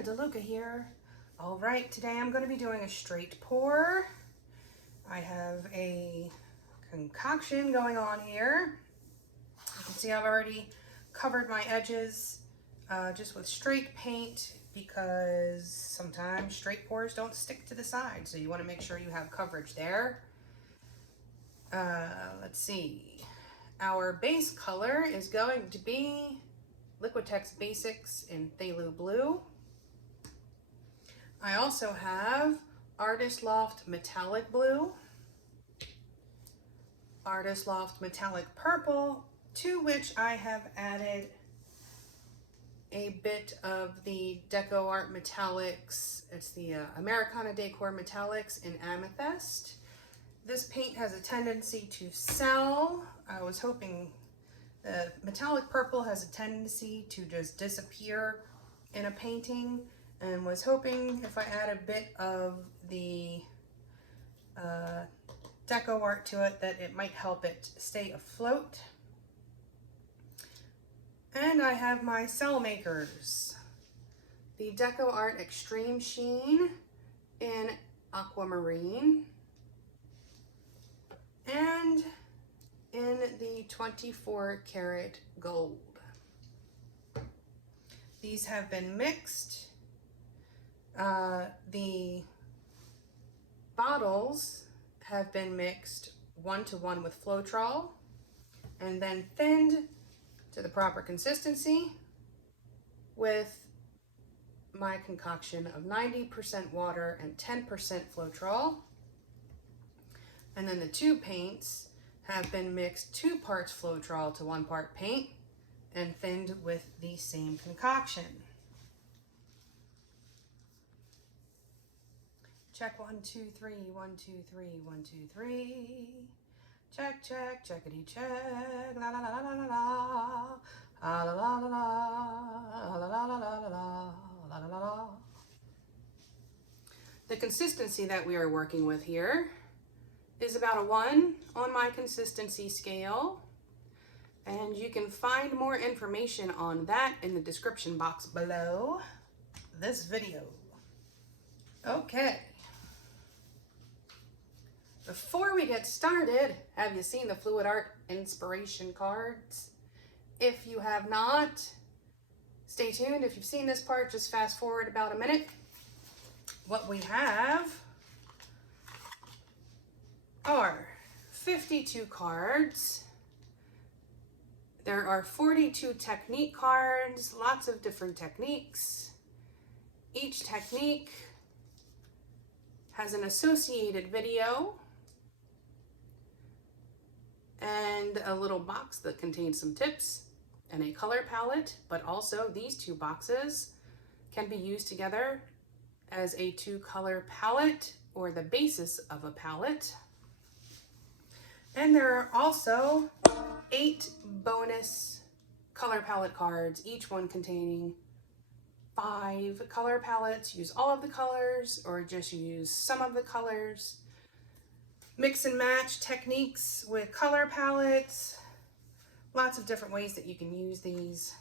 Gina DeLuca here. All right, today I'm going to be doing a straight pour. I have a concoction going on here. You can see I've already covered my edges just with straight paint because sometimes straight pours don't stick to the side, so you want to make sure you have coverage there. Let's see. Our base color is going to be Liquitex Basics in Phthalo Blue. I also have Loft Metallic Blue, Loft Metallic Purple, to which I have added a bit of the DecoArt Metallics. It's the Americana Decor Metallics in Amethyst. This paint has a tendency to sell. I was hoping the metallic purple has a tendency to just disappear in a painting, and was hoping if I add a bit of the DecoArt to it that it might help it stay afloat. And I have my cell makers. The DecoArt Extreme Sheen in Aquamarine and in the 24 karat gold. These have been mixed. The bottles have been mixed 1-to-1 with Floetrol and then thinned to the proper consistency with my concoction of 90% water and 10% Floetrol. And then the two paints have been mixed 2 parts Floetrol to 1 part paint and thinned with the same concoction. Check 1, 2, 3, 1, 2, 3, 1, 2, 3. Check, check, checkity check. La la la la la la. La la la la la. La la la la la. La la la la. The consistency that we are working with here is about a 1 on my consistency scale. And you can find more information on that in the description box below this video. Okay. Before we get started, have you seen the Fluid Art inspiration cards? If you have not, stay tuned. If you've seen this part, just fast forward about a minute. What we have are 52 cards. There are 42 technique cards, lots of different techniques. Each technique has an associated video and a little box that contains some tips and a color palette, but also these 2 boxes can be used together as a 2-color palette or the basis of a palette. And there are also 8 bonus color palette cards, each one containing 5 color palettes. Use all of the colors or just use some of the colors. Mix and match techniques with color palettes. Lots of different ways that you can use these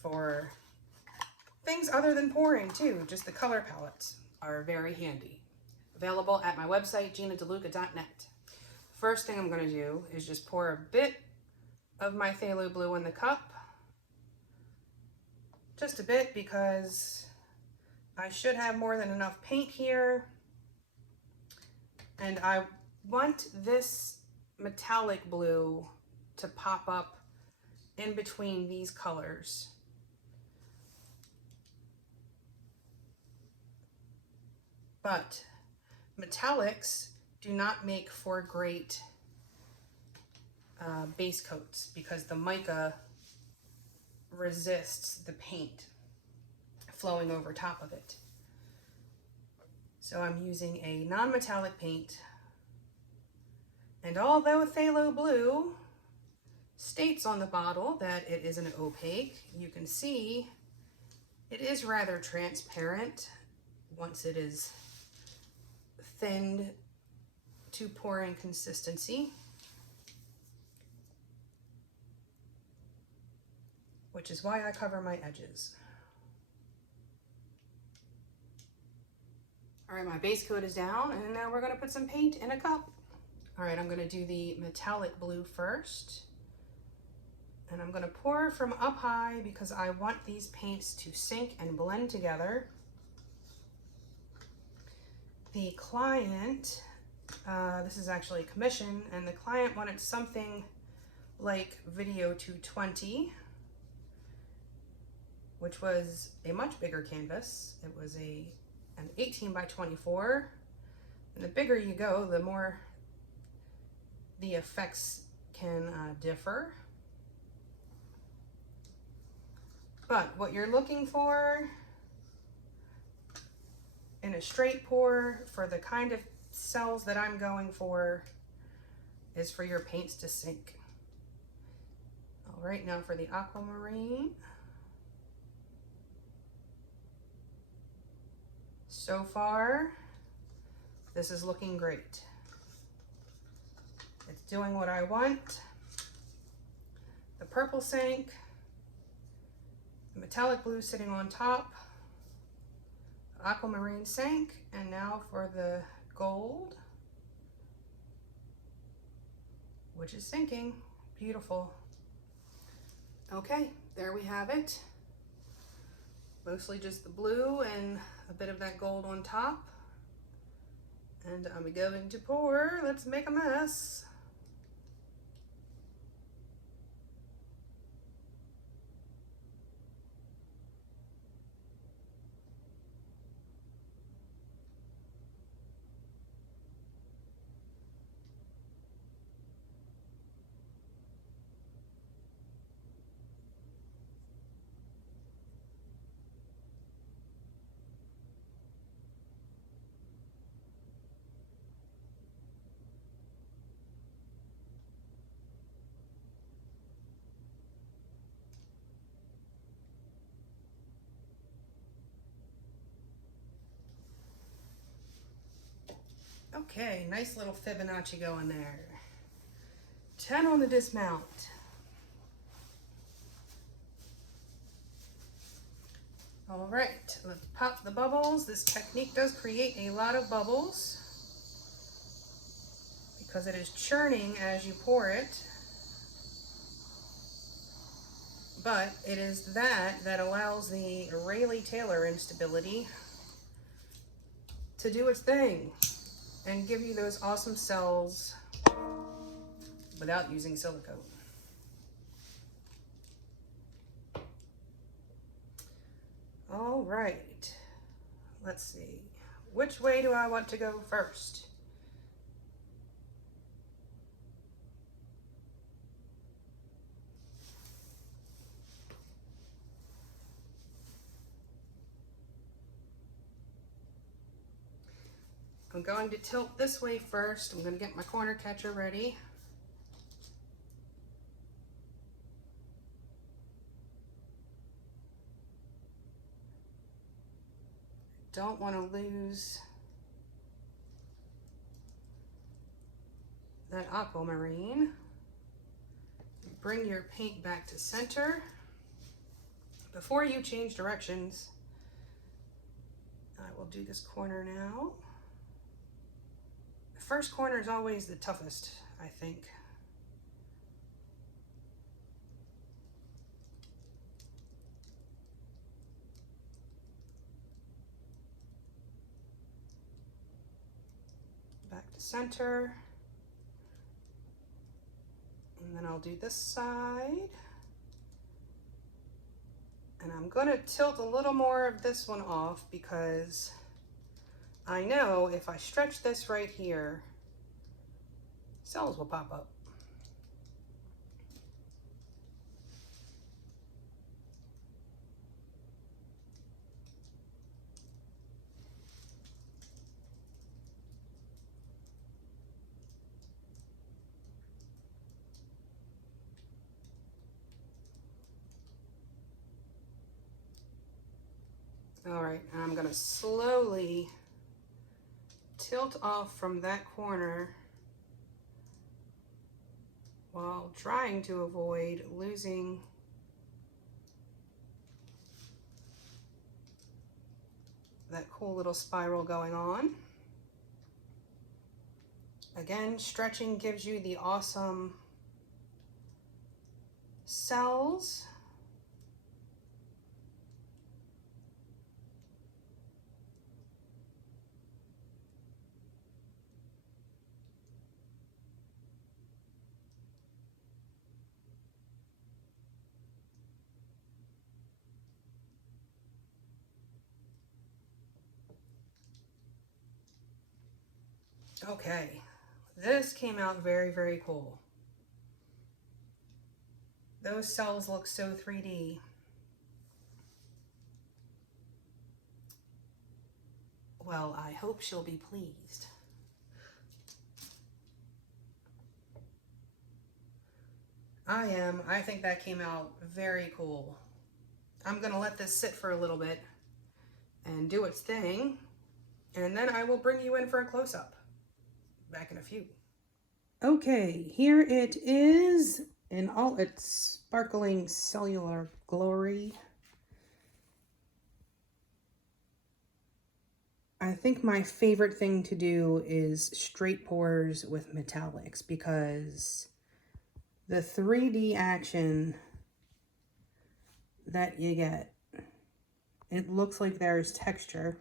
for things other than pouring too. Just the color palettes are very handy. Available at my website, ginadeluca.net. First thing I'm going to do is just pour a bit of my phthalo blue in the cup. Just a bit, because I should have more than enough paint here. And I want this metallic blue to pop up in between these colors. But metallics do not make for great base coats because the mica resists the paint flowing over top of it. So I'm using a non-metallic paint. And although phthalo blue states on the bottle that it is an opaque, you can see it is rather transparent once it is thinned to pouring consistency, which is why I cover my edges. All right, my base coat is down, and now we're gonna put some paint in a cup. All right, I'm gonna do the metallic blue first. And I'm gonna pour from up high because I want these paints to sink and blend together. The client, this is actually a commission, and the client wanted something like Video 220, which was a much bigger canvas. It was an 18 by 24, and the bigger you go, the more the effects can differ. But what you're looking for in a straight pour for the kind of cells that I'm going for is for your paints to sink. All right, now for the Aquamarine. So far, this is looking great. It's doing what I want. The purple sank. The metallic blue sitting on top, the aquamarine sank, and now for the gold, which is sinking. Beautiful. Okay, there we have it. Mostly just the blue and a bit of that gold on top. And I'm going to pour. Let's make a mess. Okay, nice little Fibonacci going there. 10 on the dismount. All right, let's pop the bubbles. This technique does create a lot of bubbles because it is churning as you pour it. But it is that allows the Rayleigh-Taylor instability to do its thing and give you those awesome cells without using silicone. All right, let's see. Which way do I want to go first? I'm going to tilt this way first. I'm going to get my corner catcher ready. Don't want to lose that aquamarine. Bring your paint back to center. Before you change directions, I will do this corner now. The first corner is always the toughest, I think. Back to center. And then I'll do this side. And I'm gonna tilt a little more of this one off because I know if I stretch this right here, cells will pop up. All right, and I'm gonna slowly tilt off from that corner while trying to avoid losing that cool little spiral going on. Again, stretching gives you the awesome cells. Okay, this came out very, very cool. Those cells look so 3D. Well, I hope she'll be pleased. I am. I think that came out very cool. I'm gonna let this sit for a little bit and do its thing, and then I will bring you in for a close-up. Back in a few. Okay, here it is in all its sparkling cellular glory. I think my favorite thing to do is straight pours with metallics, because the 3D action that you get, it looks like there's texture,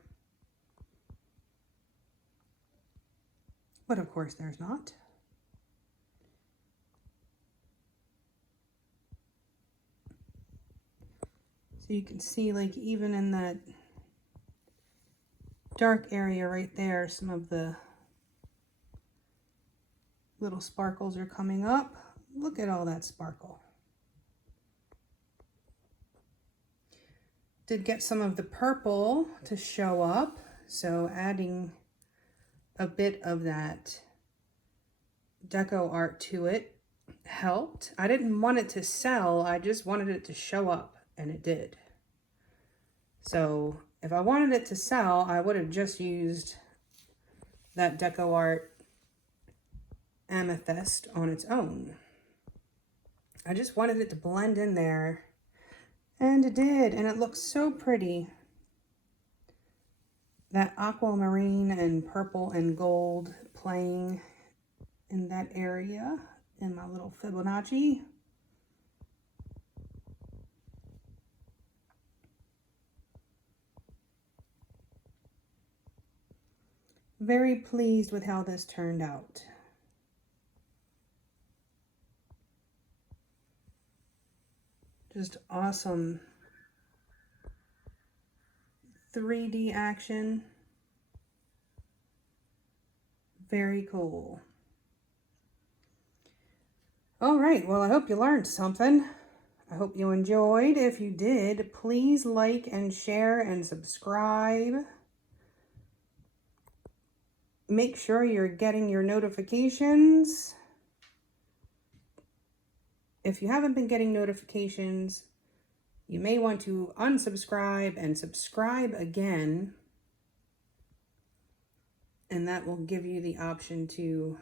but of course there's not. So you can see, like, even in that dark area right there, some of the little sparkles are coming up. Look at all that sparkle. Did get some of the purple to show up, so adding a bit of that DecoArt to it helped. I didn't want it to sell, I just wanted it to show up, and it did. So if I wanted it to sell, I would have just used that DecoArt Amethyst on its own. I just wanted it to blend in there, and it did, and it looks so pretty. That aquamarine and purple and gold playing in that area in my little Fibonacci. Very pleased with how this turned out. Just awesome 3D action. Very cool. All right, well, I hope you learned something. I hope you enjoyed. If you did, please like and share and subscribe. Make sure you're getting your notifications. If you haven't been getting notifications, you may want to unsubscribe and subscribe again. And that will give you the option to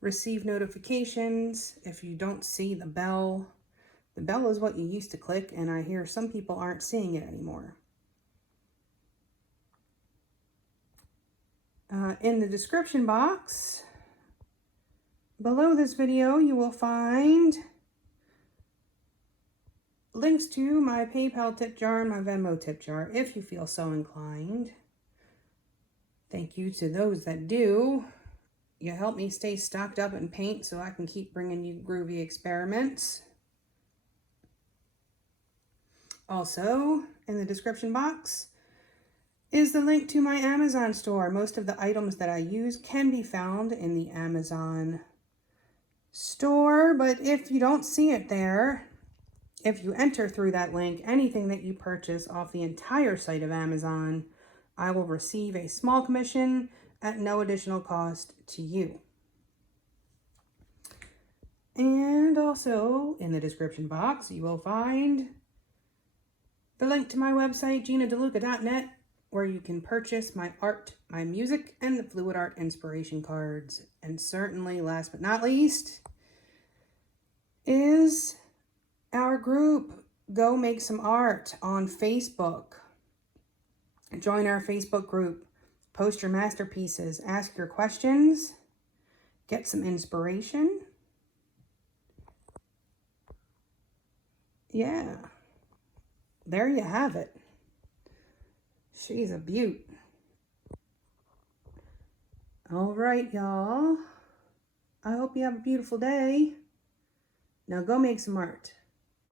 receive notifications. If you don't see the bell is what you used to click, and I hear some people aren't seeing it anymore. In the description box below this video, you will find links to my PayPal tip jar and my Venmo tip jar, if you feel so inclined. Thank you to those that do. You help me stay stocked up in paint so I can keep bringing you groovy experiments. Also, in the description box is the link to my Amazon store. Most of the items that I use can be found in the Amazon store, but if you don't see it there, if you enter through that link, anything that you purchase off the entire site of Amazon, I will receive a small commission at no additional cost to you. And also in the description box, you will find the link to my website, GinaDeLuca.net, where you can purchase my art, my music, and the fluid art inspiration cards. And certainly, last but not least, is our group, Go Make Some Art, on Facebook. Join our Facebook group. Post your masterpieces. Ask your questions. Get some inspiration. Yeah. There you have it. She's a beaut. All right, y'all. I hope you have a beautiful day. Now go make some art.